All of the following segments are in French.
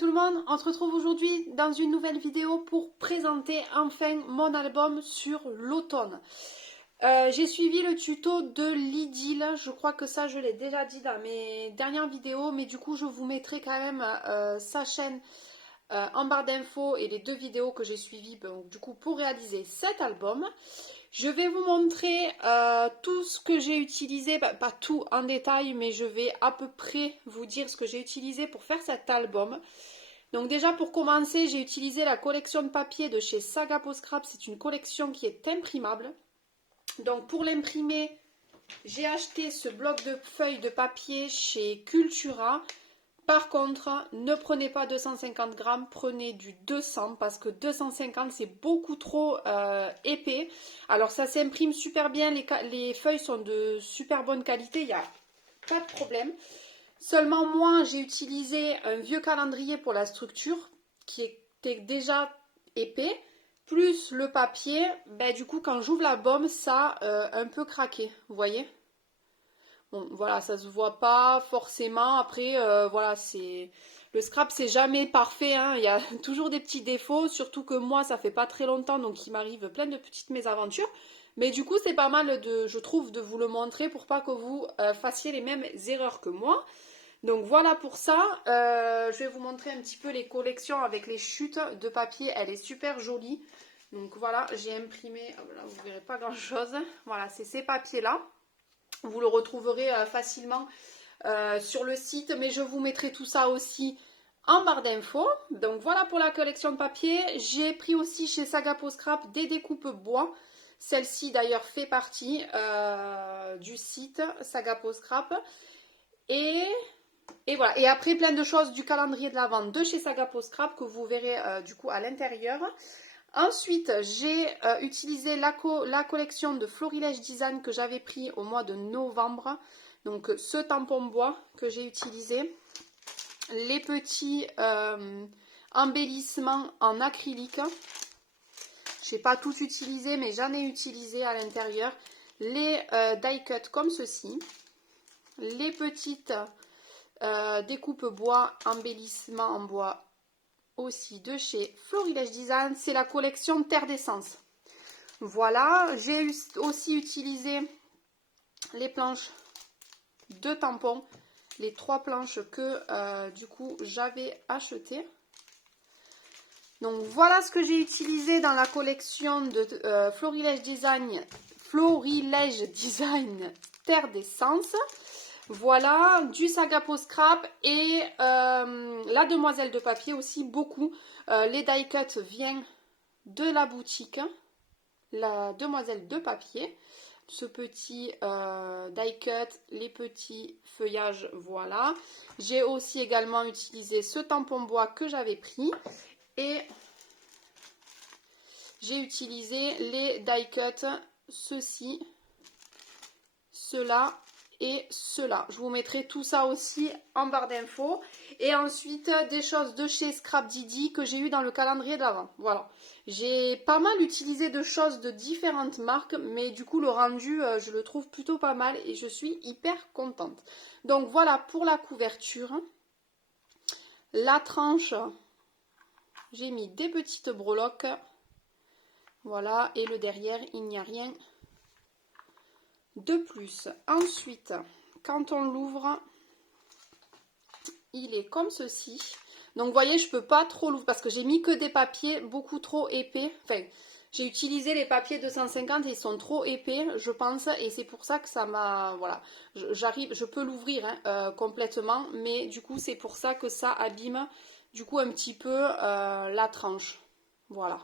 tout le monde, on se retrouve aujourd'hui dans une nouvelle vidéo pour présenter enfin mon album sur l'automne. J'ai suivi le tuto de Lidl, je crois que ça je l'ai déjà dit dans mes dernières vidéos, mais du coup je vous mettrai quand même sa chaîne en barre d'infos et les deux vidéos que j'ai suivies du coup pour réaliser cet album. Je vais vous montrer tout ce que j'ai utilisé, pas tout en détail, mais je vais à peu près vous dire ce que j'ai utilisé pour faire cet album. Donc déjà pour commencer, j'ai utilisé la collection de papier de chez Saga Post Scrap. C'est une collection qui est imprimable. Donc pour l'imprimer, j'ai acheté ce bloc de feuilles de papier chez Cultura. Par contre, ne prenez pas 250 grammes, prenez du 200 parce que 250 c'est beaucoup trop épais. Alors ça s'imprime super bien, les feuilles sont de super bonne qualité, il n'y a pas de problème. Seulement moi j'ai utilisé un vieux calendrier pour la structure qui était déjà épais. Plus le papier, du coup quand j'ouvre l'album ça a un peu craqué, vous voyez. Bon, voilà, ça se voit pas forcément. Après, voilà, le scrap, c'est jamais parfait, hein. Il y a toujours des petits défauts, surtout que moi, ça fait pas très longtemps, donc il m'arrive plein de petites mésaventures. Mais du coup, c'est pas mal je trouve, de vous le montrer pour pas que vous fassiez les mêmes erreurs que moi. Donc voilà pour ça. Je vais vous montrer un petit peu les collections avec les chutes de papier. Elle est super jolie. Donc voilà, j'ai imprimé. Là, vous verrez pas grand chose. Voilà, c'est ces papiers-là. Vous le retrouverez facilement sur le site, mais je vous mettrai tout ça aussi en barre d'infos. Donc voilà pour la collection de papier. J'ai pris aussi chez Saga Post Scrap des découpes bois. Celle-ci d'ailleurs fait partie du site Saga Post Scrap. Et voilà. Et après plein de choses du calendrier de la vente de chez Saga Post Scrap que vous verrez du coup à l'intérieur. Ensuite, j'ai utilisé la collection de Florilège Design que j'avais pris au mois de novembre. Donc, ce tampon bois que j'ai utilisé. Les petits embellissements en acrylique. Je n'ai pas tout utilisé, mais j'en ai utilisé à l'intérieur. Les die cut comme ceci. Les petites découpes bois, embellissements en bois aussi de chez Florilège Design, c'est la collection Terre d'essence. Voilà, j'ai aussi utilisé les planches de tampons, les 3 planches que du coup j'avais achetées. Donc voilà ce que j'ai utilisé dans la collection de Florilège Design Terre d'essence. Voilà, du Saga Post Scrap et la demoiselle de papier aussi, beaucoup. Les die cut viennent de la boutique, la demoiselle de papier. Ce petit die cut, les petits feuillages, voilà. J'ai aussi également utilisé ce tampon bois que j'avais pris. Et j'ai utilisé les die cut, ceci, cela et cela. Je vous mettrai tout ça aussi en barre d'infos. Et ensuite, des choses de chez Scrap Didi que j'ai eu dans le calendrier de l'Avent. Voilà. J'ai pas mal utilisé de choses de différentes marques, mais du coup, le rendu, je le trouve plutôt pas mal et je suis hyper contente. Donc voilà pour la couverture. La tranche, j'ai mis des petites breloques. Voilà. Et le derrière, il n'y a rien de plus. Ensuite, quand on l'ouvre, il est comme ceci. Donc vous voyez, je peux pas trop l'ouvrir parce que j'ai mis que des papiers beaucoup trop épais. Enfin, j'ai utilisé les papiers 250 et ils sont trop épais, je pense, et c'est pour ça que ça m'a, voilà, je peux l'ouvrir complètement, mais du coup c'est pour ça que ça abîme du coup un petit peu la tranche. Voilà.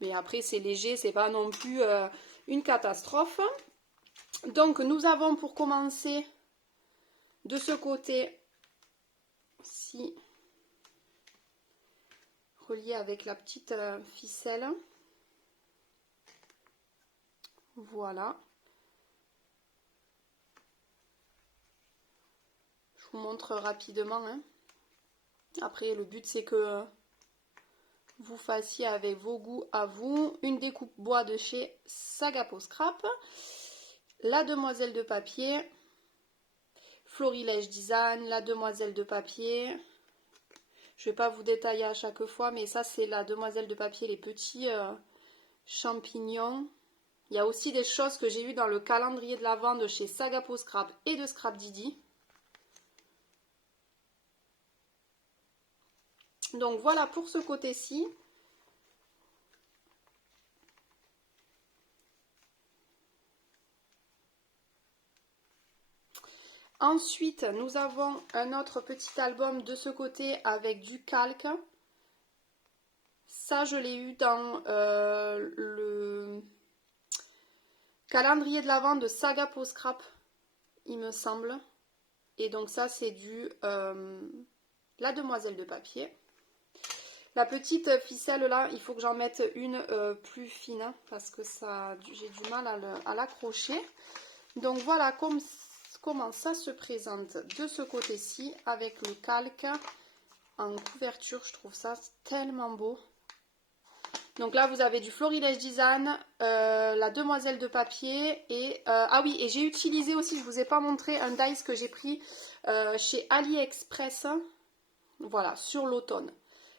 Mais après c'est léger, c'est pas non plus une catastrophe. Donc nous avons pour commencer de ce côté ci relié avec la petite ficelle. Voilà. Je vous montre rapidement. Hein. Après le but c'est que vous fassiez avec vos goûts à vous. Une découpe bois de chez Saga Post Scrap. La demoiselle de papier. Florilège Design, la demoiselle de papier. Je ne vais pas vous détailler à chaque fois, mais ça c'est la demoiselle de papier, les petits champignons. Il y a aussi des choses que j'ai eues dans le calendrier de l'Avent de chez Sagapo Scrap et de Scrap Didi. Donc voilà pour ce côté-ci. Ensuite, nous avons un autre petit album de ce côté avec du calque. Ça, je l'ai eu dans le calendrier de l'Avent de Sagapo Scrap, il me semble. Et donc ça, c'est du la demoiselle de papier. La petite ficelle là, il faut que j'en mette une plus fine hein, parce que ça, j'ai du mal à l'accrocher. Donc voilà comment ça se présente de ce côté-ci avec le calque en couverture. Je trouve ça tellement beau. Donc là, vous avez du Florilège Design, la demoiselle de papier et... ah oui, et j'ai utilisé aussi, je ne vous ai pas montré, un dies que j'ai pris chez AliExpress. Voilà, sur l'automne.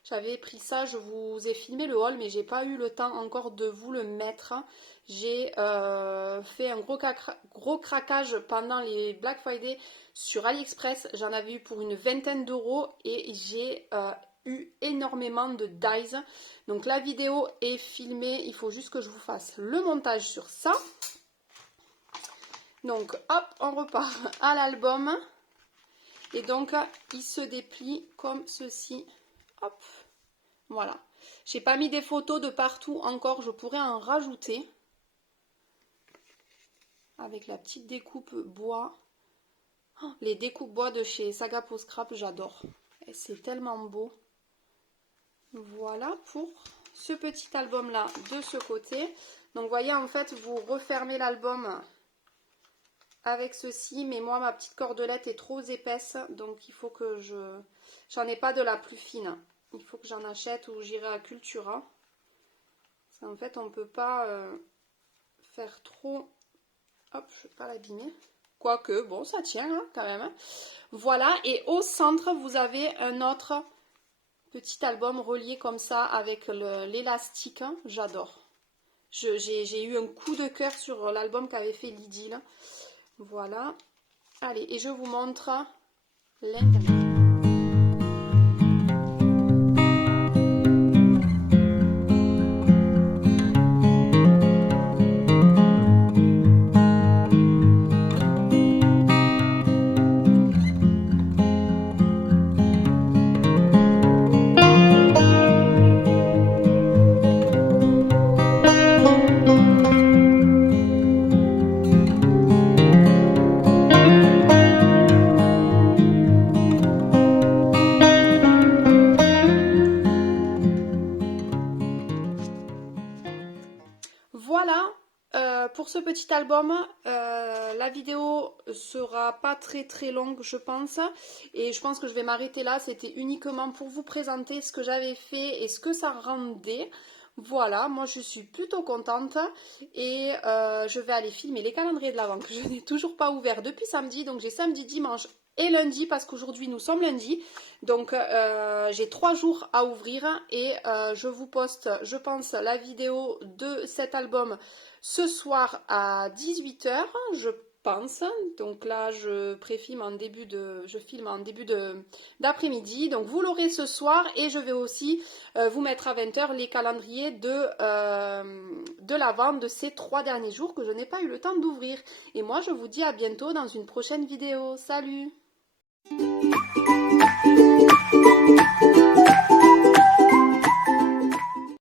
J'avais pris ça, je vous ai filmé le haul, mais j'ai pas eu le temps encore de vous le mettre. J'ai fait un gros craquage pendant les Black Friday sur AliExpress. J'en avais eu pour une vingtaine d'euros et j'ai eu énormément de dies. Donc la vidéo est filmée, il faut juste que je vous fasse le montage sur ça. Donc hop, on repart à l'album. Et donc il se déplie comme ceci. Hop, voilà. J'ai pas mis des photos de partout encore, je pourrais en rajouter. Avec la petite découpe bois. Oh, les découpes bois de chez Sagapo Scrap, j'adore. Et c'est tellement beau. Voilà pour ce petit album là de ce côté. Donc vous voyez en fait vous refermez l'album avec ceci, mais moi ma petite cordelette est trop épaisse, donc il faut que j'en ai pas de la plus fine. Il faut que j'en achète ou j'irai à Cultura. En fait on peut pas faire trop. Hop, je vais pas l'abîmer. Quoique, bon ça tient hein, quand même. Voilà, et au centre vous avez un autre petit album relié comme ça avec l'élastique, j'adore. J'ai eu un coup de cœur sur l'album qu'avait fait Lydie. Voilà. Allez, et je vous montre l'intérieur. Voilà pour ce petit album. La vidéo sera pas très longue je pense, et je pense que je vais m'arrêter là. C'était uniquement pour vous présenter ce que j'avais fait et ce que ça rendait. Voilà, moi je suis plutôt contente et je vais aller filmer les calendriers de l'Avent que je n'ai toujours pas ouvert depuis samedi. Donc j'ai samedi, dimanche et lundi parce qu'aujourd'hui nous sommes lundi. Donc j'ai 3 jours à ouvrir et je vous poste, je pense, la vidéo de cet album ce soir à 18 h, je pense. Donc là je filme en début d'après-midi. Donc vous l'aurez ce soir et je vais aussi vous mettre à 20 h les calendriers de l'Avent de ces 3 derniers jours que je n'ai pas eu le temps d'ouvrir. Et moi je vous dis à bientôt dans une prochaine vidéo. Salut!